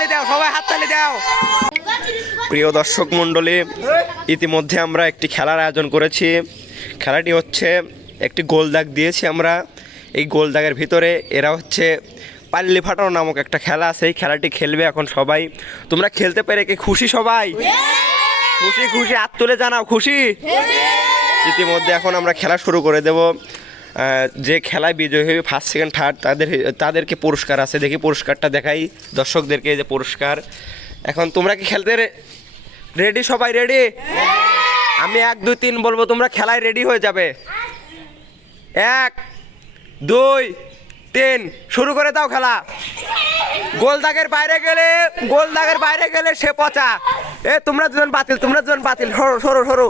হাততালি দাও, সবাই হাততালি দাও। প্রিয় দর্শক মণ্ডলী, ইতিমধ্যে আমরা একটি খেলার আয়োজন করেছি। খেলাটি হচ্ছে একটি গোল দাগ দিয়েছি আমরা। এই গোল দাগের ভিতরে এরা হচ্ছে পাল্লি ফাটানো নামক একটা খেলা আছে, এই খেলাটি খেলবে এখন সবাই। তোমরা খেলতে পেরে কি খুশি সবাই? খুশি খুশি হাত তুলে জানাও খুশি। ইতিমধ্যে এখন আমরা খেলা শুরু করে দেব। যে খেলায় বিজয়ী হবে ফার্স্ট সেকেন্ড থার্ড তাদেরকে পুরস্কার আছে। দেখি পুরস্কারটা দেখাই দর্শকদেরকে, এই যে পুরস্কার। এখন তোমরা কি খেলতে রেডি? সবাই রেডি? আমি 1 2 3 বলবো, তোমরা খেলায় রেডি হয়ে যাবে। 1 2 3 শুরু করে দাও খেলা। গোল দাগের বাইরে গেলে সে পচা। তোমরা দুজন বাতিল, সরো সরো।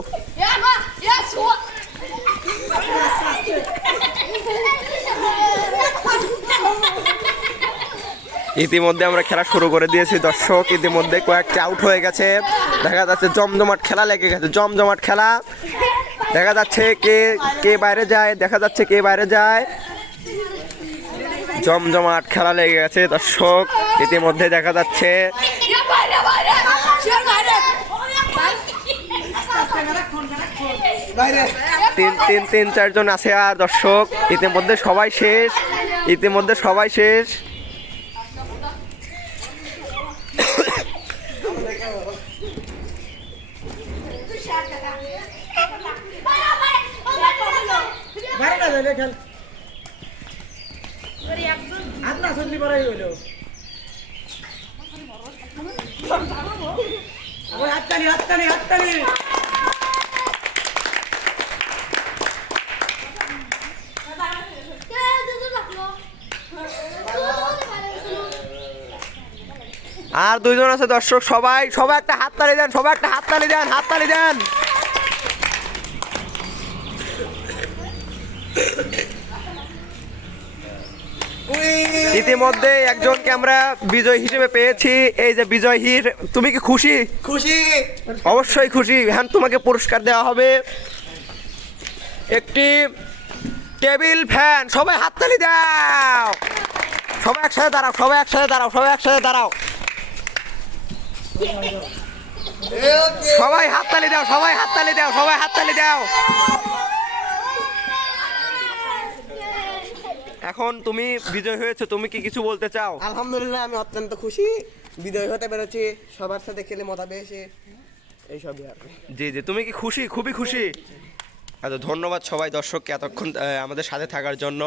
ইতিমধ্যে আমরা খেলা শুরু করে দিয়েছি দর্শক। ইতিমধ্যে কয়েকটা আউট হয়ে গেছে। দেখা যাচ্ছে জমজমাট খেলা লেগে গেছে, জমজমাট খেলা। দেখা যাচ্ছে কে বাইরে যায়, জমজমাট খেলা লেগে গেছে দর্শক। ইতিমধ্যে দেখা যাচ্ছে 3-4 জন আছে আর দর্শক। ইতিমধ্যে সবাই শেষ। আর 2 জন আছে দর্শক। সবাই একটা হাততালি দেন, ইতিমধ্যে একজনকে আমরা বিজয় হিসেবে পেয়েছি। এই যে বিজয়ীর, তুমি কি খুশি? অবশ্যই খুশি। হ্যাঁ, তোমাকে পুরস্কার দেওয়া হবে একটি টেবিল ফ্যান। সবাই হাততালি দাও, সবাই একসাথে দাঁড়াও। সবাই হাততালি দাও। এখন তুমি বিজয় হয়েছো, তুমি কি কিছু বলতে চাও? আলহামদুলিল্লাহ, আমি অত্যন্ত খুশি বিজয় হতে পেরেছি। সবার সাথে খেলে মজা পেয়েছি, এইসবই আর কি। জি, তুমি কি খুশি? খুবই খুশি। আচ্ছা, ধন্যবাদ সবাই দর্শককে এতক্ষণ আমাদের সাথে থাকার জন্য।